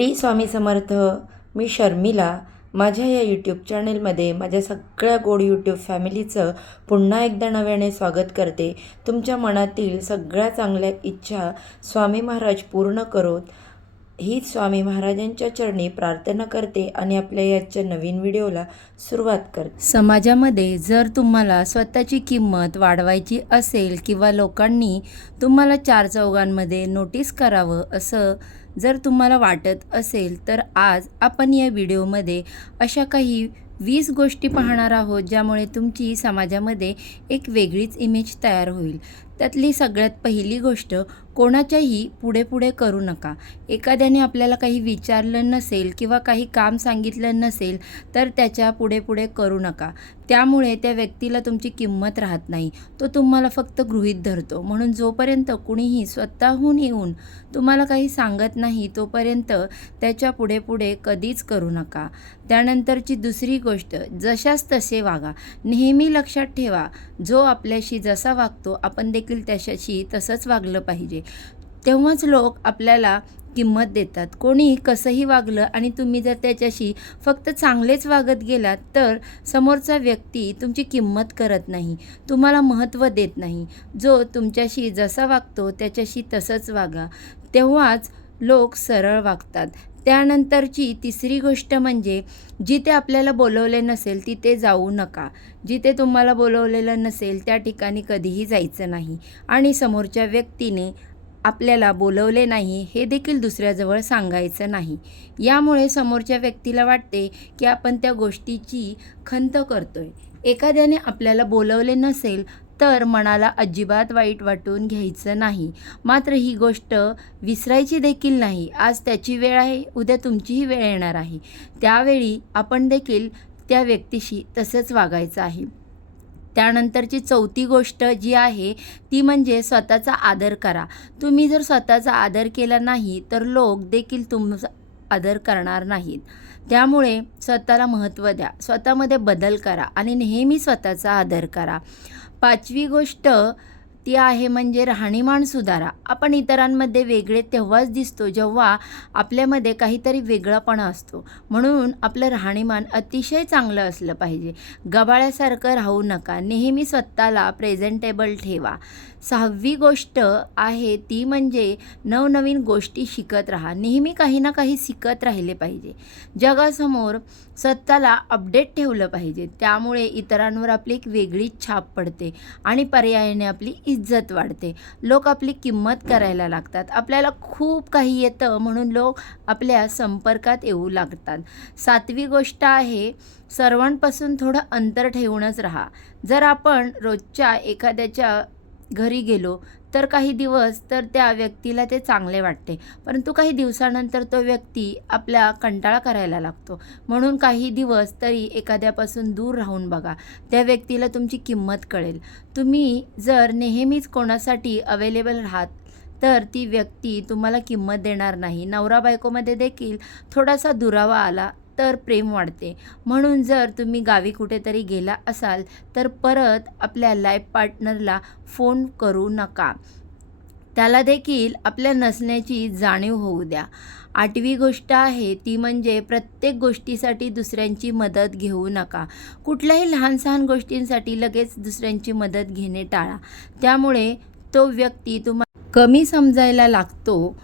T Swami Samarth मी शर्मिला. माझ्या या YouTube चॅनेलमध्ये माझ्या सगळ्या गोड यूट्यूब फॅमिलीचं पुन्हा एकदा नव्याने स्वागत करते. तुमच्या मनातील सगळ्या चांगल्या इच्छा स्वामी महाराज पूर्ण करोत. हीच स्वामी महाराजांच्या चरणी प्रार्थना करते आणि आपल्या याच्या नवीन व्हिडिओला सुरुवात करते. समाजामध्ये जर तुम्हाला स्वतःची किंमत वाढवायची असेल किंवा लोकांनी तुम्हाला चार चौघांमध्ये नोटीस करावं असं जर तुम्हाला वाटत असेल तर आज आपण या व्हिडिओमध्ये अशा काही वीस गोष्टी पाहणार आहोत ज्यामुळे तुमची समाजामध्ये एक वेगळीच इमेज तयार होईल. त्यातली सगळ्यात पहिली गोष्ट कोणाच्याही पुढे पुढे करू नका. एखाद्याने आपल्याला काही विचारलं नसेल किंवा काही काम सांगितलं नसेल तर त्याच्या पुढे पुढे करू नका. त्यामुळे त्या व्यक्तीला तुमची किंमत राहत नाही. तो तुम्हाला फक्त गृहीत धरतो. म्हणून जोपर्यंत कुणीही स्वतःहून येऊन तुम्हाला काही सांगत नाही तोपर्यंत त्याच्या पुढे पुढे कधीच करू नका. त्यानंतरची दुसरी गोष्ट जशाच तसे वागा. नेहमी लक्षात ठेवा जो आपल्याशी जसा वागतो आपण देखील त्याच्याशी तसंच वागलं पाहिजे. तेव्हाच लोक आपल्याला किंमत देतात. कोणी कसंही वागलं आणि तुम्ही जर त्याच्याशी फक्त चांगलेच वागत गेलात तर समोरचा व्यक्ती तुमची किंमत करत नाही. तुम्हाला महत्त्व देत नाही. जो तुमच्याशी जसा वागतो त्याच्याशी तसंच वागा. तेव्हाच लोक सरळ वागतात. त्यानंतरची तिसरी गोष्ट म्हणजे जिथे आपल्याला बोलवले नसेल तिथे जाऊ नका. जिथे तुम्हाला बोलवलेलं नसेल त्या ठिकाणी कधीही जायचं नाही. आणि समोरच्या व्यक्तीने आपल्याला बोलवले नाही हे देखील दुसऱ्याजवळ सांगायचं नाही. यामुळे समोरच्या व्यक्तीला वाटते की आपण त्या गोष्टीची खंत करतोय. एखाद्याने आपल्याला बोलवले नसेल तर मनाला अजिबात वाईट वाटून घ्यायचं नाही. मात्र ही गोष्ट विसरायची देखील नाही. आज त्याची वेळ आहे उद्या तुमचीही वेळ येणार आहे. त्यावेळी आपण देखील त्या व्यक्तीशी तसंच वागायचं आहे. त्यानंतरची चौथी गोष्ट जी आहे ती म्हणजे स्वतःचा आदर करा. तुम्ही जर स्वतःचा आदर केला नाही तर लोक देखील तुमचा आदर करणार नाहीत. त्यामुळे स्वतःला महत्त्व द्या. स्वतःमध्ये बदल करा आणि नेहमी स्वतःचा आदर करा. पाचवी गोष्ट ती आहे म्हणजे राहणीमान सुधारा. आपण इतरांमध्ये वेगळे तेव्हाच दिसतो जेव्हा आपल्यामध्ये काहीतरी वेगळापणा असतो. म्हणून आपलं राहणीमान अतिशय चांगलं असलं पाहिजे. गबाळ्यासारखं राहू नका. नेहमी स्वतःला प्रेझेंटेबल ठेवा. सहावी गोष्ट आहे ती म्हणजे नवनवीन गोष्टी शिकत राहा. नेहमी काही ना काही शिकत राहिले पाहिजे. जगासमोर स्वतःला अपडेट ठेवलं पाहिजे. त्यामुळे इतरांवर आपली एक वेगळीच छाप पडते आणि पर्यायाने आपली इज्जत वाढते. लोक आपली किंमत करायला लागतात. आपल्याला खूप काही येतं म्हणून लोक आपल्या संपर्कात येऊ लागतात. सातवी गोष्ट आहे सर्वांपासून थोडं अंतर ठेवूनच राहा. जर आपण रोजच्या एखाद्याच्या घरी गेलो तर काही दिवस तर त्या व्यक्तीला ते चांगले वाटते. परंतु काही दिवसानंतर तो व्यक्ती आपला कंटाळा करायला लागतो. म्हणून काही दिवस तरी एखाद्यापासून दूर राहून बघा. त्या व्यक्तीला तुमची किंमत कळेल. तुम्ही जर नेहमीच कोणासाठी अवेलेबल राहात तर ती व्यक्ती तुम्हाला किंमत देणार नाही. नवरा बायकोमध्ये देखील थोडासा दुरावा आला तर प्रेम वाढते. म्हणून जर तुम्ही गावी कुठेतरी गेला असाल तर परत आपल्या लाईफ पार्टनरला फोन करू नका. त्याला देखील आपल्या नसण्याची जाणीव होऊ द्या. आठवी गोष्ट आहे ती म्हणजे प्रत्येक गोष्टीसाठी दुसऱ्यांची मदत घेऊ नका. कुठल्याही लहान सहान गोष्टींसाठी लगेच दुसऱ्यांची मदत घेणे टाळा. त्यामुळे तो व्यक्ती तुम्हाला कमी समजायला लागतो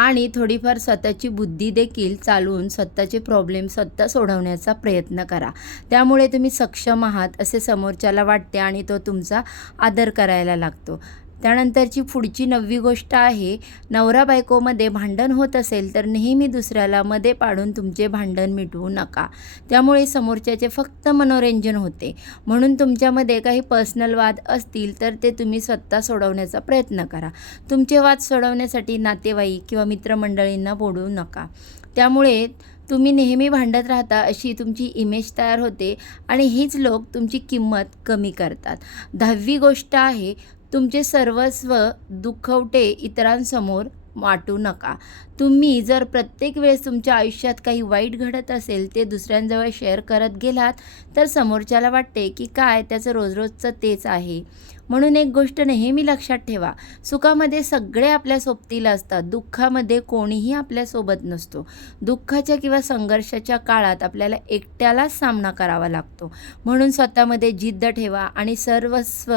आणि थोडीफार स्वतःची बुद्धी देखील चालवून स्वतःचे प्रॉब्लेम स्वतः सोडवण्याचा प्रयत्न करा. त्यामुळे तुम्ही सक्षम आहात असे समोरच्याला वाटते आणि तो तुमचा आदर करायला लागतो. त्यानंतरची पुढची नववी गोष्ट आहे नवरा बायकोमध्ये भांडण होत असेल तर नेहमी दुसऱ्याला मध्ये पाडून तुमचे भांडण मिटवू नका. त्यामुळे समोरच्याचे फक्त मनोरंजन होते. म्हणून तुमच्यामध्ये काही पर्सनल वाद असतील तर ते तुम्ही स्वतः सोडवण्याचा प्रयत्न करा. तुमचे वाद सोडवण्यासाठी नातेवाईक किंवा मित्रमंडळींना बोलू नका. त्यामुळे तुम्ही नेहमी भांडत राहता अशी तुमची इमेज तयार होते आणि हीच लोक तुमची किंमत कमी करतात. दहावी गोष्ट आहे तुमचे सर्वस्व दुखवटे इतरांसमोर वाटू नका. तुम्ही जर प्रत्येक वेळेस तुमच्या आयुष्यात काही वाईट घडत असेल ते दुसऱ्यांजवळ शेअर करत गेलात तर समोरच्याला वाटते की काय त्याचं रोज रोजचं तेच आहे. म्हणून एक गोष्ट नेहमी लक्षात ठेवा. सुखामध्ये सगळे आपल्या सोबतीला असतात. दुःखामध्ये कोणीही आपल्यासोबत नसतो. दुःखाच्या किंवा संघर्षाच्या काळात आपल्याला एकट्यालाच सामना करावा लागतो. म्हणून स्वतःमध्ये जिद्द ठेवा आणि सर्वस्व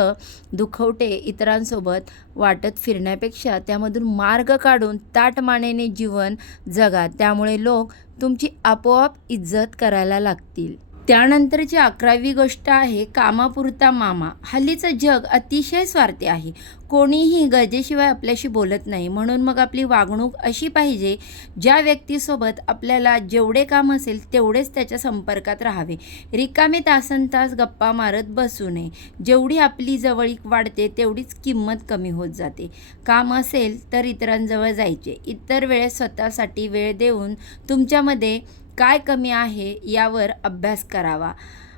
दुखवटे इतरांसोबत वाटत फिरण्यापेक्षा त्यामधून मार्ग काढून ताटमानेने जीवन जगा. त्यामुळे लोक तुमची आपोआप इज्जत करायला लागतील. त्यानंतरची अकरावी गोष्ट आहे कामापुरता मामा. हल्लीचं जग अतिशय स्वार्थी आहे. कोणीही गरजेशिवाय आपल्याशी बोलत नाही. म्हणून मग आपली वागणूक अशी पाहिजे ज्या व्यक्तीसोबत आपल्याला जेवढे काम असेल तेवढेच त्याच्या संपर्कात राहावे. रिकामे तासन तास गप्पा मारत बसू नये. जेवढी आपली जवळीक वाढते तेवढीच किंमत कमी होत जाते. काम असेल तर इतरांजवळ जायचे. इतर वेळेस स्वतःसाठी वेळ देऊन तुमच्यामध्ये काय कमी आहे यावर अभ्यास करावा.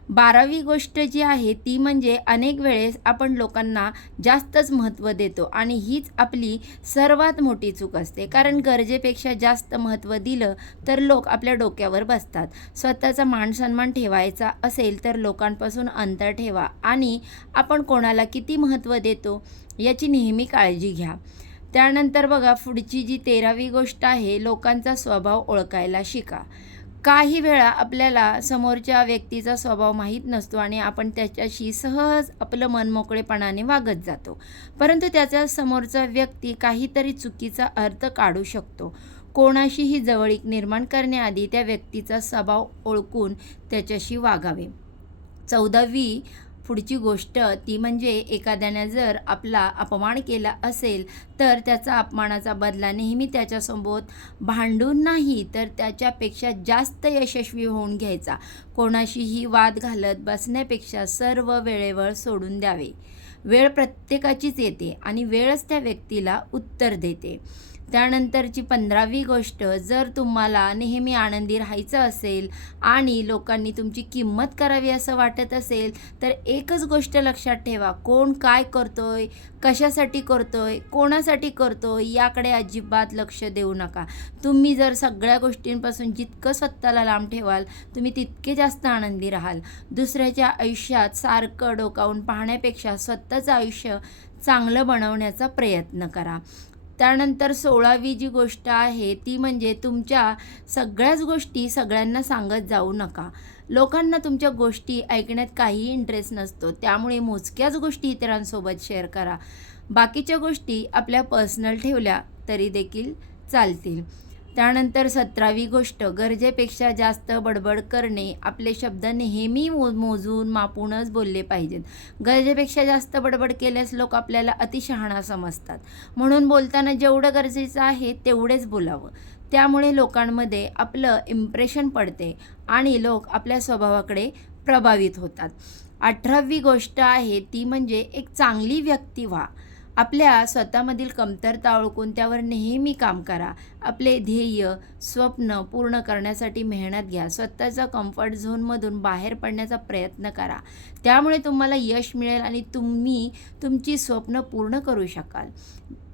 बारावी गोष्ट जी आहे ती म्हणजे अनेक वेळेस आपण लोकांना जास्तच महत्त्व देतो आणि हीच आपली सर्वात मोठी चूक असते. कारण गरजेपेक्षा जास्त महत्त्व दिलं तर लोक आपल्या डोक्यावर बसतात. स्वतःचा मानसन्मान ठेवायचा असेल तर लोकांपासून अंतर ठेवा आणि आपण कोणाला किती महत्त्व देतो याची नेहमी काळजी घ्या. त्यानंतर बघा पुढची जी तेरावी गोष्ट आहे लोकांचा स्वभाव ओळखायला शिका. काही वेळा आपल्याला समोरच्या व्यक्तीचा स्वभाव माहीत नसतो आणि आपण त्याच्याशी सहज आपलं मन मोकळेपणाने वागत जातो. परंतु त्याच्या समोरचा व्यक्ती काहीतरी चुकीचा अर्थ काढू शकतो. कोणाशीही जवळीक निर्माण करण्याआधी त्या व्यक्तीचा स्वभाव ओळखून त्याच्याशी वागावे. चौदावी पुढची गोष्ट ती म्हणजे एखाद्याने जर आपला अपमान केला असेल तर त्याचा अपमानाचा बदला नेहमी त्याच्यासोबत भांडून नाही तर त्याच्यापेक्षा जास्त यशस्वी होऊन घ्यायचा. कोणाशीही वाद घालत बसण्यापेक्षा सर्व वेळेवर सोडून द्यावे. वेळ प्रत्येकाचीच येते आणि वेळच त्या व्यक्तीला उत्तर देते. त्यानंतरची पंधरावी गोष्ट जर तुम्हाला नेहमी आनंदी राहायचं असेल आणि लोकांनी तुमची किंमत करावी असं वाटत असेल तर एकच गोष्ट लक्षात ठेवा. कोण काय करतोय कशासाठी करतोय कोणासाठी करतोय याकडे अजिबात लक्ष देऊ नका. तुम्ही जर सगळ्या गोष्टींपासून जितकं स्वतःला लांब ठेवाल तुम्ही तितके जास्त आनंदी राहाल. दुसऱ्याच्या आयुष्यात सारखं डोकावून पाहण्यापेक्षा स्वतःचं आयुष्य चांगलं बनवण्याचा प्रयत्न करा. त्यानंतर सोळावी जी गोष्ट आहे ती म्हणजे तुमच्या सगळ्याच गोष्टी सगळ्यांना सांगत जाऊ नका. लोकांना तुमच्या गोष्टी ऐकण्यात काहीही इंटरेस्ट नसतो. त्यामुळे मोजक्याच गोष्टी इतरांसोबत शेअर करा. बाकीच्या गोष्टी आपल्या पर्सनल ठेवल्या तरी देखील चालतील. त्यानंतर सतरावी गोष्ट गरजेपेक्षा जास्त बडबड करणे. आपले शब्द नेहमी मो मोजून मापूनच बोलले पाहिजेत. गरजेपेक्षा जास्त बडबड केल्यास लोक आपल्याला अतिशहाणा समजतात. म्हणून बोलताना जेवढं गरजेचं आहे तेवढेच बोलावं. त्यामुळे लोकांमध्ये आपलं इम्प्रेशन पडते आणि लोक आपल्या स्वभावाकडे प्रभावित होतात. अठरावी गोष्ट आहे ती म्हणजे एक चांगली व्यक्ती व्हा. आपल्या स्वतःमधील कमतरता ओळखून त्यावर नेहमी काम करा. आपले ध्येय स्वप्न पूर्ण करण्यासाठी मेहनत घ्या. स्वतःच्या कम्फर्ट झोनमधून बाहेर पडण्याचा प्रयत्न करा. त्यामुळे तुम्हाला यश मिळेल आणि तुम्ही तुमची स्वप्न पूर्ण करू शकाल.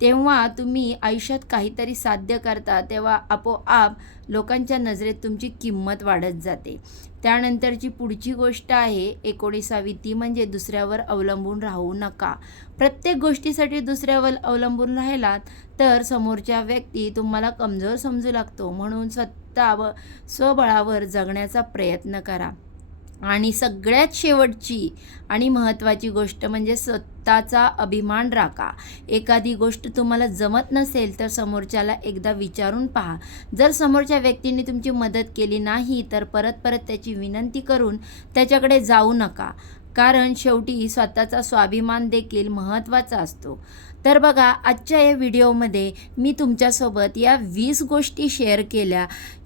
तेव्हा तुम्ही आयुष्यात काहीतरी साध्य करता तेव्हा आपोआप लोकांच्या नजरेत तुमची किंमत वाढत जाते. त्यानंतरची पुढची गोष्ट आहे एकोणीसावी ती म्हणजे दुसऱ्यावर अवलंबून राहू नका. प्रत्येक गोष्टीसाठी दुसऱ्यावर अवलंबून राहिलात तर समोरच्या व्यक्ती तुम्हाला कमजोर समजू लागतो म्हणून स्वतः व स्वबळावर जगण्याचा प्रयत्न करा. आणि सगळ्यात शेवटची आणि महत्त्वाची गोष्ट म्हणजे स्वतःचा अभिमान राखा. एखादी गोष्ट तुम्हाला जमत नसेल तर समोरच्याला एकदा विचारून पहा. जर समोरच्या व्यक्तीने तुमची मदत केली नाही तर परत परत त्याची विनंती करून त्याच्याकडे जाऊ नका. कारण शेवटी स्वतःचा स्वाभिमान देखील महत्त्वाचा असतो. तर बघा आजच्या या व्हिडिओमध्ये मी तुमच्यासोबत या वीस गोष्टी शेअर केल्या.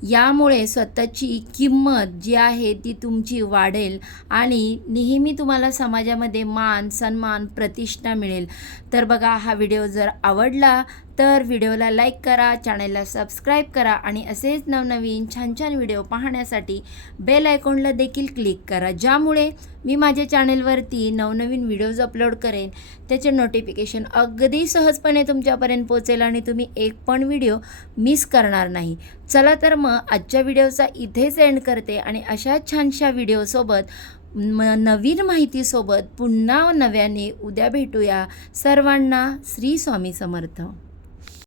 यामुळे स्वतःची किंमत जी आहे ती तुमची वाढेल आणि नेहमी तुम्हाला समाजामध्ये मान सन्मान प्रतिष्ठा मिळेल. तर बघा हा व्हिडिओ जर आवडला तर व्हिडिओला लाईक करा चॅनलला सबस्क्राईब करा आणि असेच नवनवीन छान छान व्हिडिओ पाहण्यासाठी बेल आयकॉनला देखील क्लिक करा. ज्यामुळे मी माझ्या चॅनलवरती नवनवीन व्हिडिओज अपलोड करेन त्याचे नोटिफिकेशन अगदी सहजपणे तुमच्यापर्यंत पोचेल आणि तुम्ही एक पण व्हिडिओ मिस करणार नाही. चला तर मग आजच्या व्हिडिओचा इथेच एंड करते आणि अशा छानशा व्हिडिओसोबत म नवीन माहितीसोबत पुन्हा नव्याने उद्या भेटूया. सर्वांना श्री स्वामी समर्थ.